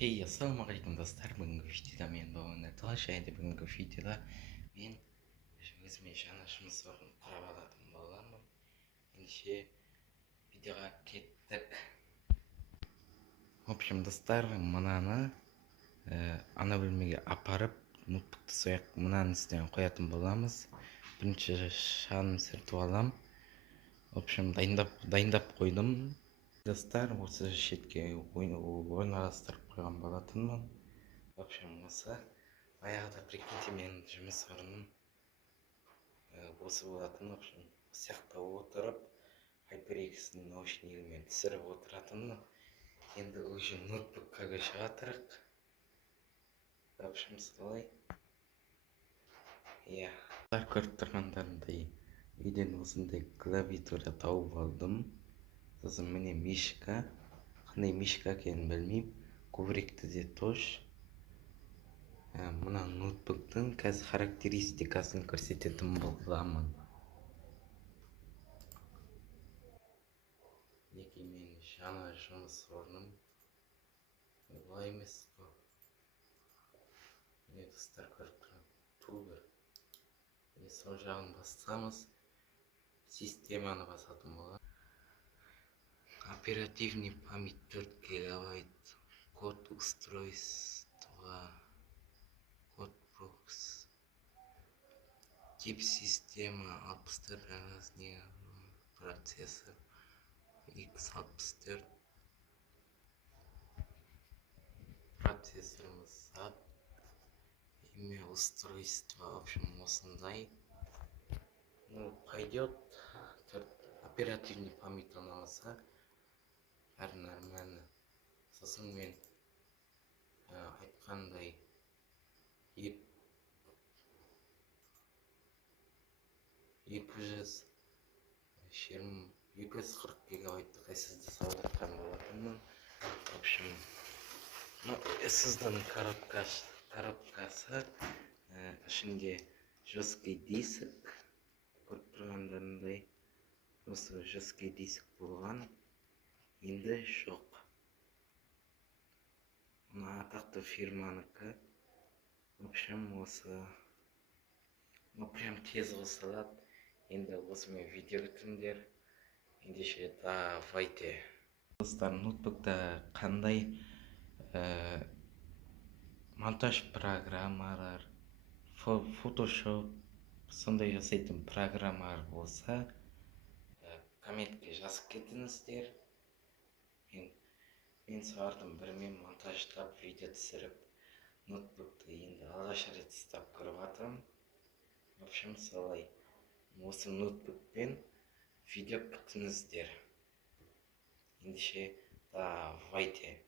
Hey, assalamualaikum достар. Бүгінгі видеода мен бағана талаш енді бүгінгі видеода мен өзіме жаңа жұмыс орнын құрап алатын боламын. Ендеше видеоға кеттік. В общем, достар, мынаны ана бөлмеге апарып, ноутбукты сояқ мынаны үстіне қоятын боламыз. Бірінші шамын сүртіп алам. В общем, дайындап қойдым. Достар, осы шетке орналастырып қойған болатынмын. В общем, осы баяғыда прикиньте, менің жұмыс орным осы болатын. В общем, осы жақта отырып, HyperX-ның наушнигімен түсіріп отыратынмын. Енді уже ноутбукқа көшіп жатырық. В общем, солай. Иә. Көріп тұрғандарындай, үйден осындай клавиатура тауып алдым. Сосын міне мишка. Қандай мишка екенін білмеймін. Коврикті де тош. Мына ноутбуктың қазір характеристикасын көрсететін боламын. Неке менің жаңа жұмыс орным. Олай емес қой. Міне достар, көріп тұрған тубер. Сол жағын бассамыз, системаны басатын болады. Оперативный память 4 гигабайт. Код устройства. Код прокс. Тип системы 64 разные. Процессор X64. Процессорымыз SAT. Имя устройства, в общем, осындай. Ну, пойдет. Оперативный память алса, бәрі нормально. Сосын мен айтқандай 240 гигабайтты SSD салып жатқан болатынмын. В общем, SSD-ның коробкасы ішінде жесткий диск. Көріп тұрғандарындай, осы жесткий диск болған, енді жоқ. Мына атақты фирманікі. В общем, осы прям тез қосылады. Енді осымен видео күтіңдер. Ендеше давайте. Достар, ноутбукта қандай монтаж программалар, Photoshop сондай жасайтын программалар болса, комментке жазып кетіңіздер. Мен солардың бірімен монтаждап, видео түсіріп, ноутбукты енді алғаш рет ұстап көріп жатырмын. В общем, солай. Осы ноутбукпен видео күтіңіздер. Ендеше давайте.